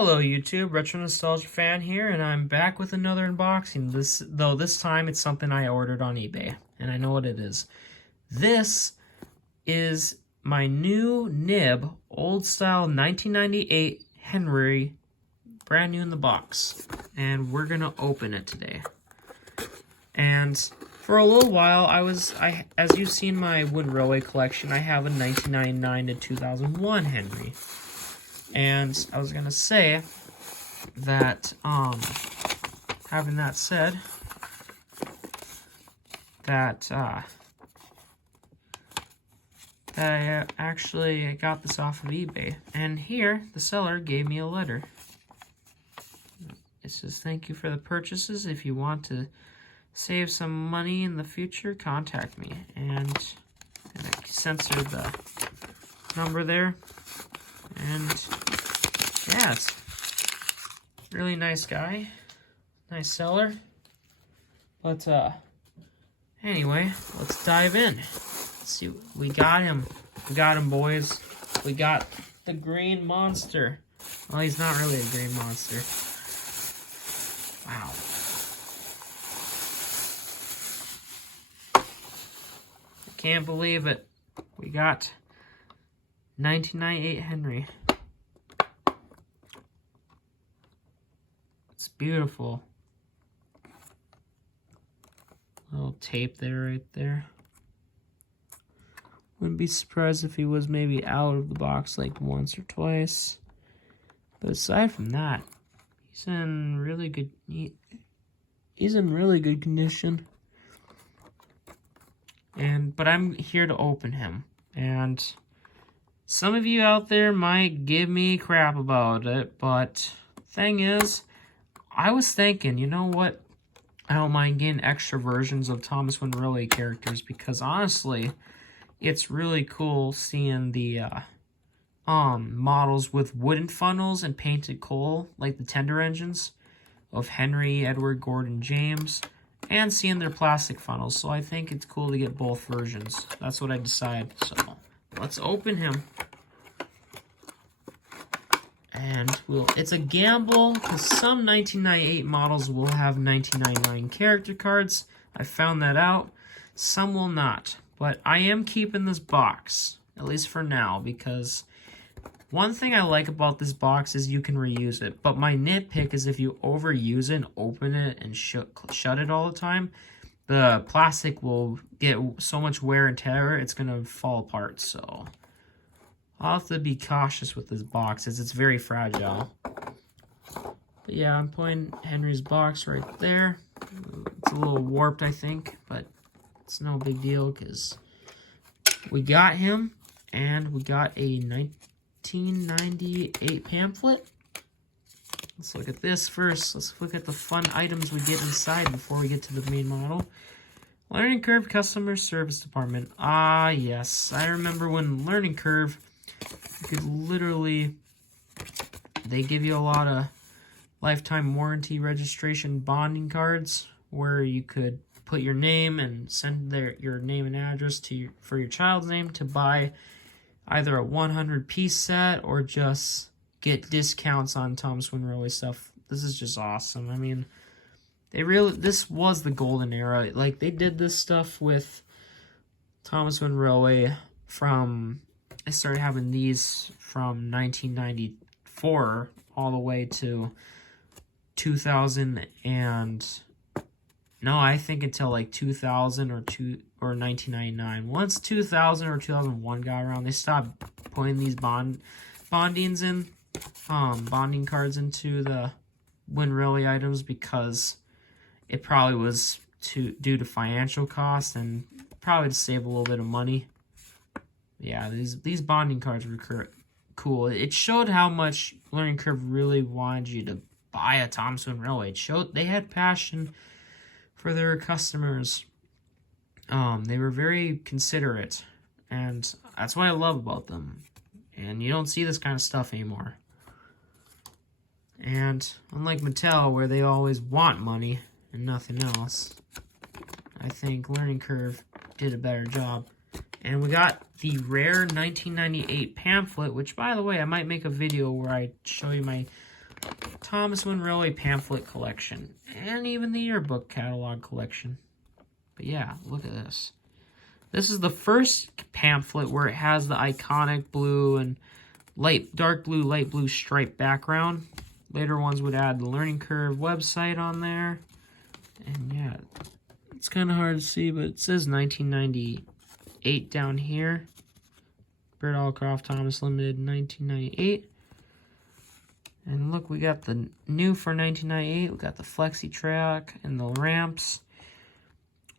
Hello YouTube, Retro Nostalgia Fan here, and I'm back with another unboxing. This time it's something I ordered on eBay, and I know what it is. This is my new NIB, old style 1998 Henry, brand new in the box, and we're gonna open it today. And for a little while, as you've seen my Wooden Railway collection, I have a 1999 to 2001 Henry. And I was gonna say that, having that said, that I actually got this off of eBay. And here, the seller gave me a letter. It says, "Thank you for the purchases. If you want to save some money in the future, contact me." And I censored the number there. And yeah, it's a really nice guy, nice seller. But anyway, let's dive in. Let's see, we got him. We got him, boys. We got the green monster. Well, he's not really a green monster. Wow. I can't believe it. We got 1998 Henry. It's beautiful. Little tape there, right there. Wouldn't be surprised if he was maybe out of the box like once or twice. But aside from that, he's in really good. He's in really good condition. But I'm here to open him, and some of you out there might give me crap about it, but thing is, I was thinking, you know what? I don't mind getting extra versions of Thomas Wooden Railway characters, because honestly, it's really cool seeing the models with wooden funnels and painted coal, like the tender engines of Henry, Edward, Gordon, James, and seeing their plastic funnels. So I think it's cool to get both versions. That's what I decided. So let's open him. And it's a gamble, because some 1998 models will have 1999 character cards. I found that out. Some will not. But I am keeping this box, at least for now, because one thing I like about this box is you can reuse it. But my nitpick is if you overuse it and open it and shut it all the time, the plastic will get so much wear and tear, it's going to fall apart. So I'll have to be cautious with this box, as it's very fragile. But yeah, I'm putting Henry's box right there. It's a little warped, I think, but it's no big deal, because we got him, and we got a 1998 pamphlet. Let's look at this first. Let's look at the fun items we get inside before we get to the main model. Learning Curve Customer Service Department. Ah, yes. I remember when Learning Curve, you could literally, they give you a lot of lifetime warranty registration bonding cards where you could put your name and send your name and address for your child's name to buy either a 100-piece set or just get discounts on Thomas Wooden Railway stuff. This is just awesome. I mean, this was the golden era. Like, they did this stuff with Thomas Wooden Railway from, I started having these from 1994 all the way to 2000 and, no, I think until like 2000 or 1999. Once 2000 or 2001 got around, they stopped putting these bonding cards into the Wooden Railway items, because it probably was due to financial costs and probably to save a little bit of money. Yeah, these bonding cards were cool. It showed how much Learning Curve really wanted you to buy a Thomas Wooden Railway. It showed they had passion for their customers. They were very considerate, and that's what I love about them. And you don't see this kind of stuff anymore. And unlike Mattel, where they always want money and nothing else, I think Learning Curve did a better job. And we got the rare 1998 pamphlet, which, by the way, I might make a video where I show you my Thomas Wynn Railway pamphlet collection, and even the yearbook catalog collection. But yeah, look at this. This is the first pamphlet where it has the iconic blue and dark blue, light blue striped background. Later ones would add the Learning Curve website on there. And yeah, it's kind of hard to see, but it says 1998 down here. Bert Allcroft Thomas Limited, 1998. And look, we got the new for 1998. We got the Flexi Track and the ramps.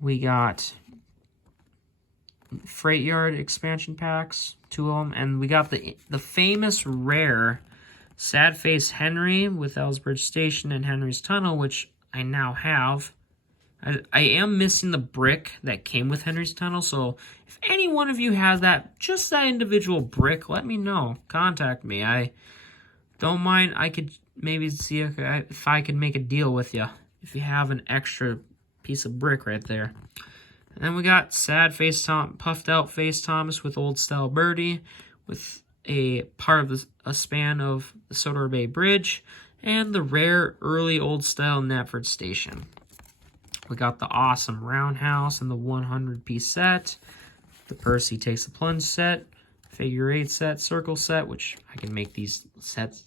We got Freight Yard expansion packs, 2 of them. And we got the famous rare Sad Face Henry with Ellsbridge Station and Henry's Tunnel, which I now have. I am missing the brick that came with Henry's Tunnel, so if any one of you has that, just that individual brick, let me know. Contact me. I don't mind. I could maybe see if I could make a deal with you if you have an extra piece of brick right there. And then we got Sad Face Puffed Out Face Thomas with Old Style Birdie, with a part of a span of the Sodor Bay Bridge, and the rare early Old Style Knapford Station. We got the awesome Roundhouse and the 100-piece set, the Percy Takes the Plunge set, Figure 8 set, Circle set, which I can make these sets.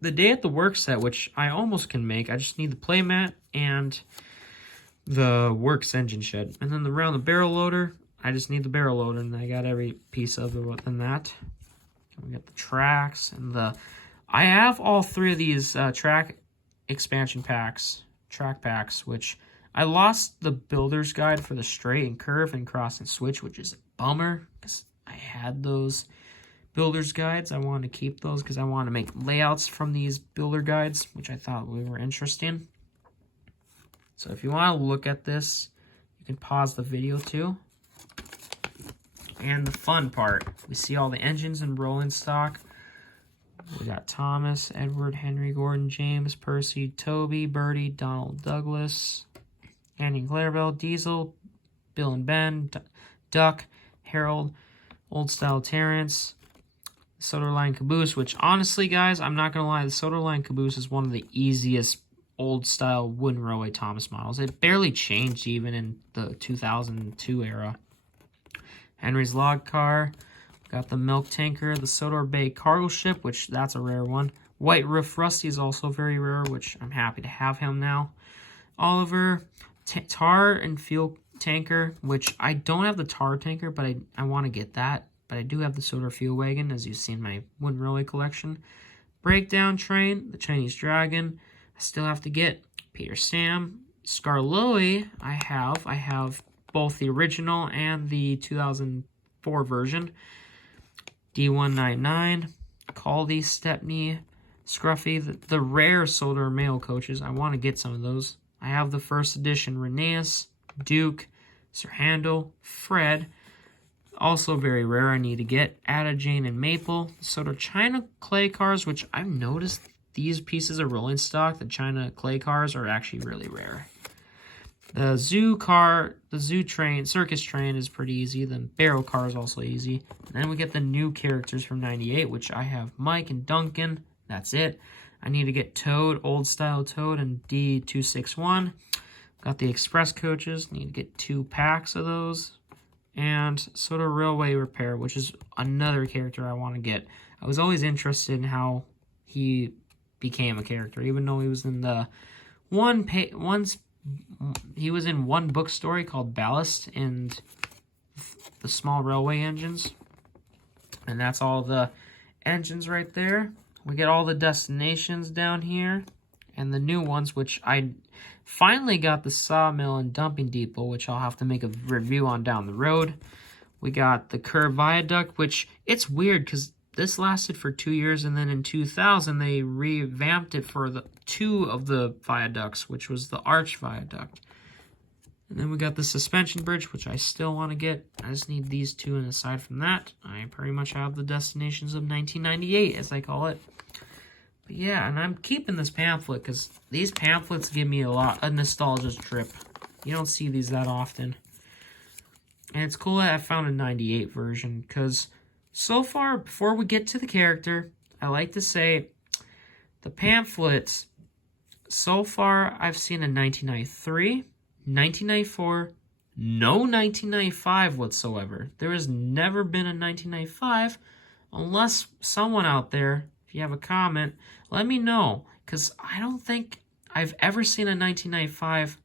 The Day at the Work set, which I almost can make. I just need the playmat and the Works engine shed. And then the Round the Barrel Loader, I just need the barrel loader, and I got every piece of it within that. We got the tracks and I have all 3 of these track expansion packs, track packs, which I lost the builder's guide for the straight and curve and cross and switch, which is a bummer because I had those builder's guides. I wanted to keep those because I wanted to make layouts from these builder guides, which I thought were interesting. So if you want to look at this, you can pause the video too. And the fun part, we see all the engines in rolling stock. We got Thomas, Edward, Henry, Gordon, James, Percy, Toby, Bertie, Donald, Douglas, Andy and Clarabelle, Diesel, Bill and Ben, Duck, Harold, Old Style Terrence, Sodor Line Caboose, which honestly, guys, I'm not going to lie, the Sodor Line Caboose is one of the easiest old style wooden railway Thomas models. It barely changed even in the 2002 era. Henry's Log Car, got the Milk Tanker, the Sodor Bay Cargo Ship, which that's a rare one. White Roof Rusty is also very rare, which I'm happy to have him now. Oliver, Tar and Fuel Tanker, which I don't have the tar tanker, but I want to get that. But I do have the Sodor Fuel Wagon, as you've seen in my wooden railway collection. Breakdown Train, the Chinese Dragon. I still have to get Peter Sam. Skarloey, I have both the original and the 2004 version. D199, Caldy, Stepney, Scruffy, the rare Sodor mail coaches. I want to get some of those. I have the first edition Rheneas, Duke, Sir Handel, Fred. Also very rare, I need to get Ada, Jane, and Maple. Sodor China clay cars, which I've noticed these pieces of rolling stock, the China clay cars, are actually really rare. The zoo car, the zoo train, circus train is pretty easy. The barrel car is also easy. And then we get the new characters from 98, which I have Mike and Duncan. That's it. I need to get Toad, Old Style Toad, and D261. Got the express coaches. Need to get 2 packs of those. And Sodor Railway Repair, which is another character I want to get. I was always interested in how he became a character, even though he was in the he was in one book story called Ballast and the Small Railway Engines. And that's all the engines right there. We get all the destinations down here and the new ones, which I finally got the Sawmill and Dumping Depot, which I'll have to make a review on down the road. We got the Curve Viaduct, which it's weird because this lasted for 2 years, and then in 2000 they revamped it for the 2 of the viaducts, which was the Arch Viaduct. And then we got the Suspension Bridge, which I still want to get. I just need these 2, and aside from that, I pretty much have the destinations of 1998, as I call it. But yeah, and I'm keeping this pamphlet because these pamphlets give me a nostalgia trip. You don't see these that often. And it's cool that I found a 98 version because so far, before we get to the character, I like to say The pamphlets, so far I've seen a 1993, 1994, no 1995 whatsoever. There has never been a 1995, unless someone out there, if you have a comment, let me know, because I don't think I've ever seen a 1995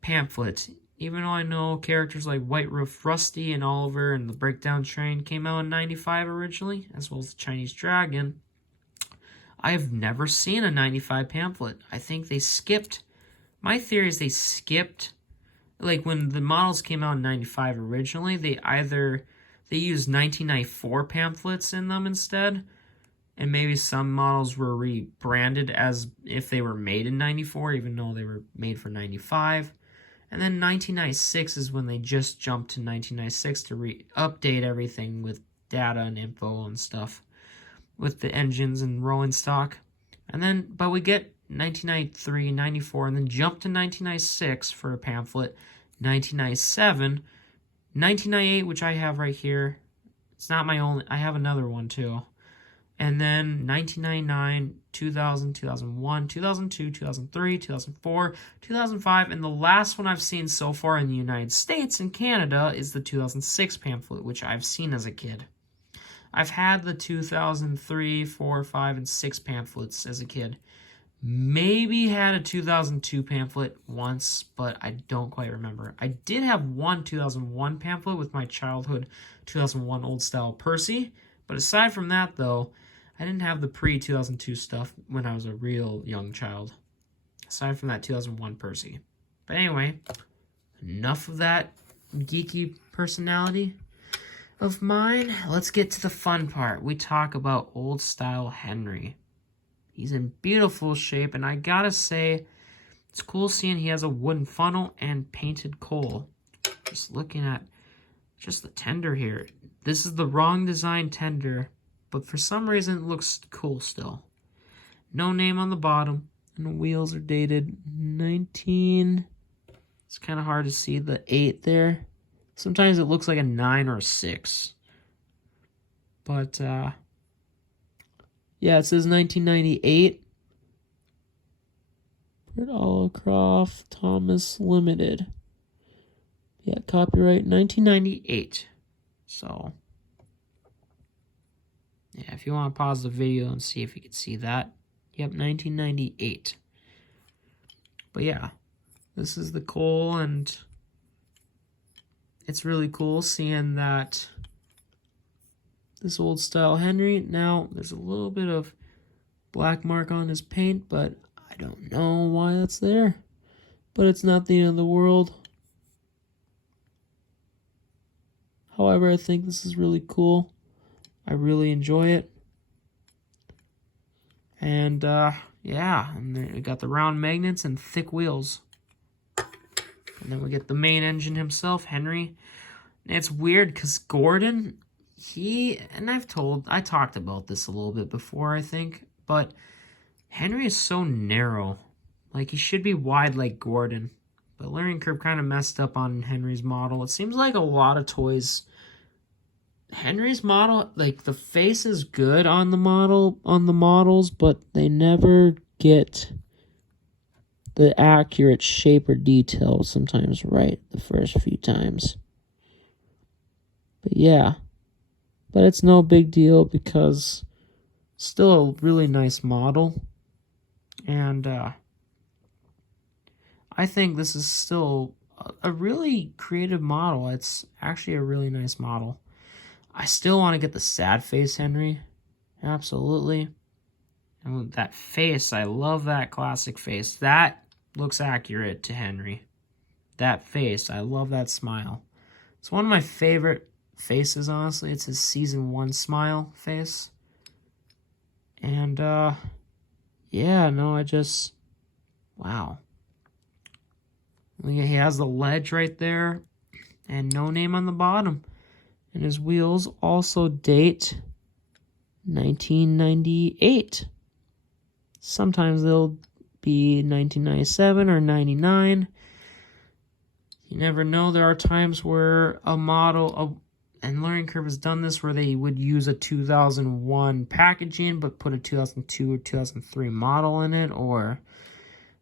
pamphlet. Even though I know characters like White Roof Rusty and Oliver and the Breakdown Train came out in 95 originally, as well as the Chinese Dragon, I have never seen a 95 pamphlet. I think they skipped. My theory is they skipped. Like when the models came out in 95 originally, they used 1994 pamphlets in them instead. And maybe some models were rebranded as if they were made in 94, even though they were made for 95. And then 1996 is when they just jumped to 1996 to update everything with data and info and stuff with the engines and rolling stock. And then, but we get 1993, 94, and then jump to 1996 for a pamphlet, 1997, 1998, which I have right here. It's not my only, I have another one too. And then 1999, 2000, 2001, 2002, 2003, 2004, 2005, and the last one I've seen so far in the United States and Canada is the 2006 pamphlet, which I've seen as a kid. I've had the 2003, 4, 5, and 6 pamphlets as a kid. Maybe had a 2002 pamphlet once, but I don't quite remember. I did have one 2001 pamphlet with my childhood 2001 old style Percy, but aside from that, though, I didn't have the pre-2002 stuff when I was a real young child. Aside from that 2001 Percy. But anyway, enough of that geeky personality of mine. Let's get to the fun part. We talk about old style Henry. He's in beautiful shape, and I gotta say, it's cool seeing he has a wooden funnel and painted coal. Just looking at just the tender here. This is the wrong design tender, but for some reason it looks cool still. No name on the bottom, and the wheels are dated 19. It's kind of hard to see the 8 there. Sometimes it looks like a 9 or a 6. But, yeah, it says 1998. Allcroft Thomas Limited. Yeah, copyright 1998. So, yeah, if you want to pause the video and see if you can see that. Yep, 1998. But yeah, this is the coal, and it's really cool seeing that this old style Henry. Now, there's a little bit of black mark on his paint, but I don't know why that's there. But it's not the end of the world. However, I think this is really cool. I really enjoy it. And, yeah, and we got the round magnets and thick wheels. And then we get the main engine himself, Henry. And it's weird because Gordon, I talked about this a little bit before, I think, but Henry is so narrow. Like, he should be wide like Gordon. But learning curve kind of messed up on Henry's model. It seems like a lot of toys. Henry's model, like, the face is good on the models, but they never get the accurate shape or detail sometimes right the first few times. But yeah. But it's no big deal because it's still a really nice model. And I think this is still a really creative model. It's actually a really nice model. I still want to get the sad face Henry. Absolutely. And with that face, I love that classic face. That looks accurate to Henry. That face, I love that smile. It's one of my favorite faces, honestly. It's his season 1 smile face. And, yeah, no, wow. Look, he has the ledge right there, and no name on the bottom. And his wheels also date 1998. Sometimes they'll be 1997 or 99. You never know. There are times where a model, and Learning Curve has done this where they would use a 2001 packaging but put a 2002 or 2003 model in it, or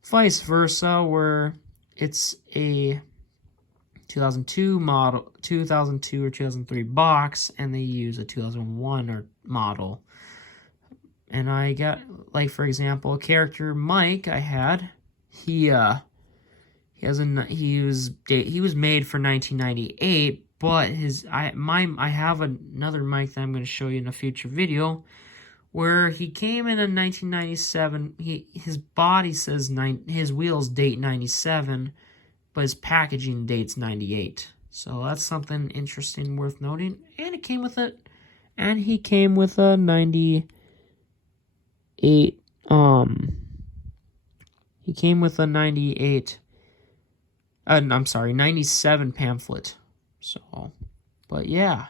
vice versa where it's a 2002 model, 2002 or 2003 box, and they use a 2001 model. And I got, like, for example, character Mike I had, he was made for 1998, but I have another Mike that I'm going to show you in a future video where he came in 1997. His body says his wheels date 97, but his packaging dates 98. So that's something interesting worth noting. And he came with a 98. He came with a 97 pamphlet. So, but yeah.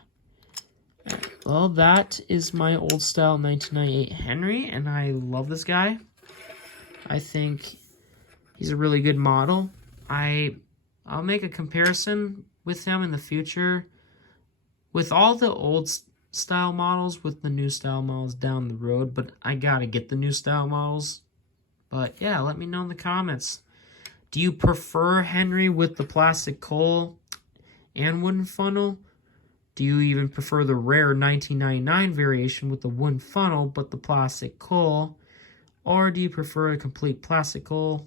Well, that is my old style 1998 Henry, and I love this guy. I think he's a really good model. I'll make a comparison with him in the future with all the old style models with the new style models down the road, but I gotta get the new style models. But yeah, let me know in the comments. Do you prefer Henry with the plastic coal and wooden funnel? Do you even prefer the rare 1999 variation with the wooden funnel but the plastic coal? Or do you prefer a complete plastic coal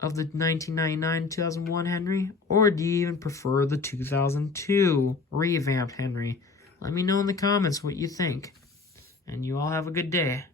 of the 1999-2001 Henry? Or do you even prefer the 2002 revamped Henry? Let me know in the comments what you think. And you all have a good day.